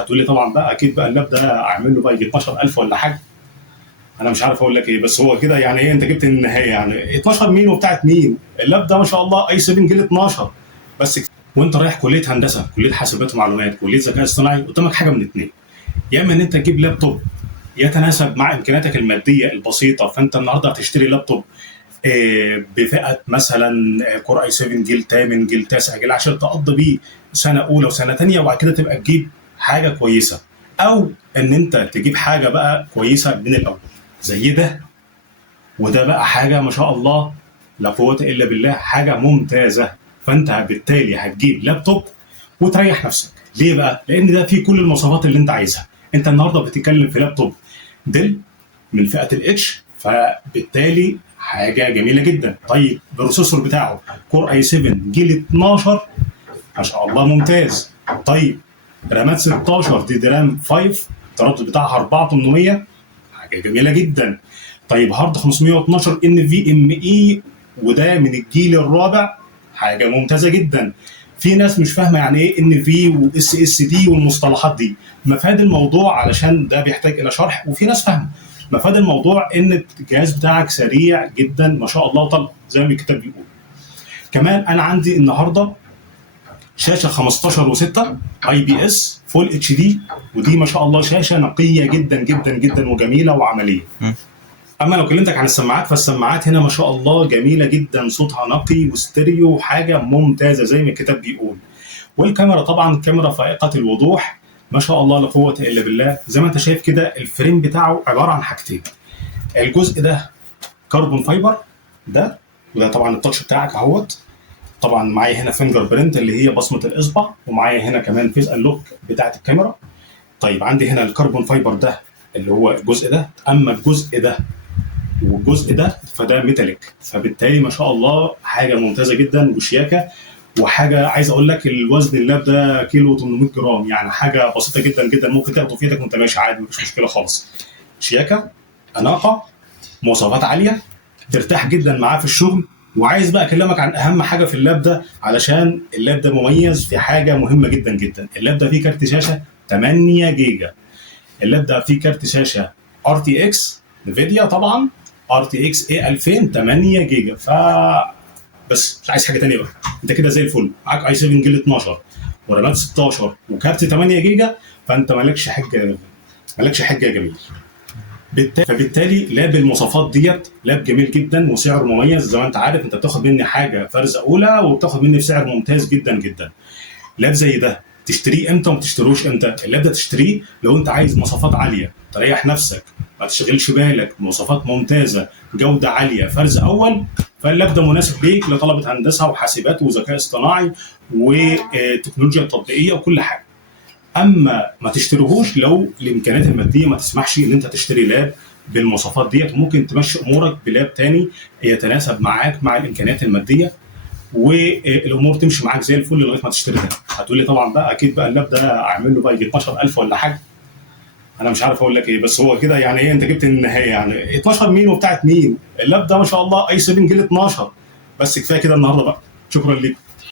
هتقول لي طبعا بقى اكيد بقى اللاب ده اعمل له بقى يجي 12000 ولا حاجه. انا مش عارف اقول لك ايه، بس هو كده يعني ايه، انت جبت النهايه يعني 12 مين وبتاعت مين. اللاب ده ما شاء الله اي 7 جيل 12 بس وانت رايح كليه هندسه، كليه حاسبات ومعلومات، كليه ذكاء اصطناعي، قدامك حاجه من اتنين: يا اما ان انت تجيب لابتوب يتناسب مع امكانياتك الماديه البسيطه، فانت النهارده هتشتري لابتوب بفئه مثلا كور اي 7 جيل 8 جيل 9 جيل عشان تقضي بيه سنه اولى وسنه ثانيه، وبعد كده تبقى تجيب حاجه كويسه. او ان انت تجيب حاجه بقى كويسه من الاول زي ده، وده بقى حاجه ما شاء الله لا قوه الا بالله، حاجه ممتازه. فانت بالتالي هتجيب لابتوب وتريح نفسك. ليه بقى؟ لان ده فيه كل المواصفات اللي انت عايزها. انت النهارده بتتكلم في لابتوب ديل من فئه الاتش، فبالتالي حاجه جميله جدا. طيب البروسيسور بتاعه كور اي 7 جيل 12 ما شاء الله ممتاز. طيب رامات 16 دي دي رام 5، التردد بتاعها 4800، حاجه جميله جدا. طيب هارد 512 ان في ام اي، وده من الجيل الرابع، حاجه ممتازه جدا. في ناس مش فاهمه يعني ايه ان في واس اس دي والمصطلحات دي. مفاد الموضوع علشان ده بيحتاج الى شرح، وفي ناس فاهمه. مفاد الموضوع ان الجهاز بتاعك سريع جدا ما شاء الله، طلق زي ما الكتاب بيقول. كمان انا عندي النهارده شاشه 15 و6 اي بي اس فول اتش دي، ودي ما شاء الله شاشه نقيه جدا جدا جدا وجميله وعمليه. اما لو كلمتك عن السماعات، فالسماعات هنا ما شاء الله جميله جدا، صوتها نقي وستيريو، حاجه ممتازه زي ما الكتاب بيقول. والكاميرا طبعا كاميرا فائقه الوضوح ما شاء الله لا قوه الا بالله. زي ما انت شايف كده الفريم بتاعه عباره عن حاجتين: الجزء ده كربون فايبر ده، وده طبعا التاتش بتاعك اهوت. طبعا معايا هنا فينجر برنت اللي هي بصمه الاصبع، ومعايا هنا كمان فيس اللوك بتاعت الكاميرا. طيب عندي هنا الكربون فايبر ده اللي هو الجزء ده، اما الجزء ده والجزء ده فده ميتاليك، فبالتالي ما شاء الله حاجه ممتازه جدا وشياكه. وحاجه عايز اقول لك الوزن اللاب ده كيلو 800 جرام، يعني حاجه بسيطه جدا جدا، ممكن تاخده في ايدك وانت ماشي عادي مفيش مشكله خالص. شياكه، اناقه، مواصفات عاليه، ترتاح جدا معاه في الشغل. وعايز بقى اكلمك عن اهم حاجه في اللاب ده، علشان اللاب ده مميز في حاجه مهمه جدا جدا. اللاب ده فيه كارت شاشه 8 جيجا. اللاب ده فيه كارت شاشه ار تي اكس نفيديا، طبعا ار تي اكس اي 2000 8 جيجا. بس مش عايز حاجه ثانيه بقى، انت كده زي الفل. معاك اي 7 جيل 12 ورامات 16 وكارت 8 جيجا، فانت مالكش حجه، مالكش حجه يا جميل. فبالتالي لاب المواصفات ديت لاب جميل جدا وسعره مميز. زي ما انت عارف انت بتاخد مني حاجه فرزه اولى، وبتاخد مني بسعر ممتاز جدا جدا. لاب زي ده تشتريه امتى وما تشتروش امتى؟ اللاب ده تشتريه لو انت عايز مواصفات عاليه، تريح نفسك، ما تشغلش بالك، مواصفات ممتازه، جوده عاليه، فرز اول، فاللاب ده مناسب ليك لطلبه هندسه وحاسبات وذكاء اصطناعي وتكنولوجيا تطبيقيه وكل حاجه. اما ما تشتريهوش لو الامكانيات الماديه ما تسمحش ان انت تشتري لاب بالمواصفات ديت، وممكن تمشي امورك بلاب تاني يتناسب معاك مع الامكانيات الماديه، والامور تمشي معاك زي الفل لغايه ما تشتري ده. هتقول لي طبعا بقى اكيد بقى اللاب ده اعمل له بقى يجي 12000 ولا حاجه. انا مش عارف اقول لك ايه، بس هو كده يعني ايه، انت جبت النهايه يعني 12 مين وبتاعت مين. اللاب ده ما شاء الله اي 7 جيل 12 بس. كفايه كده النهارده بقى، شكرا ليك.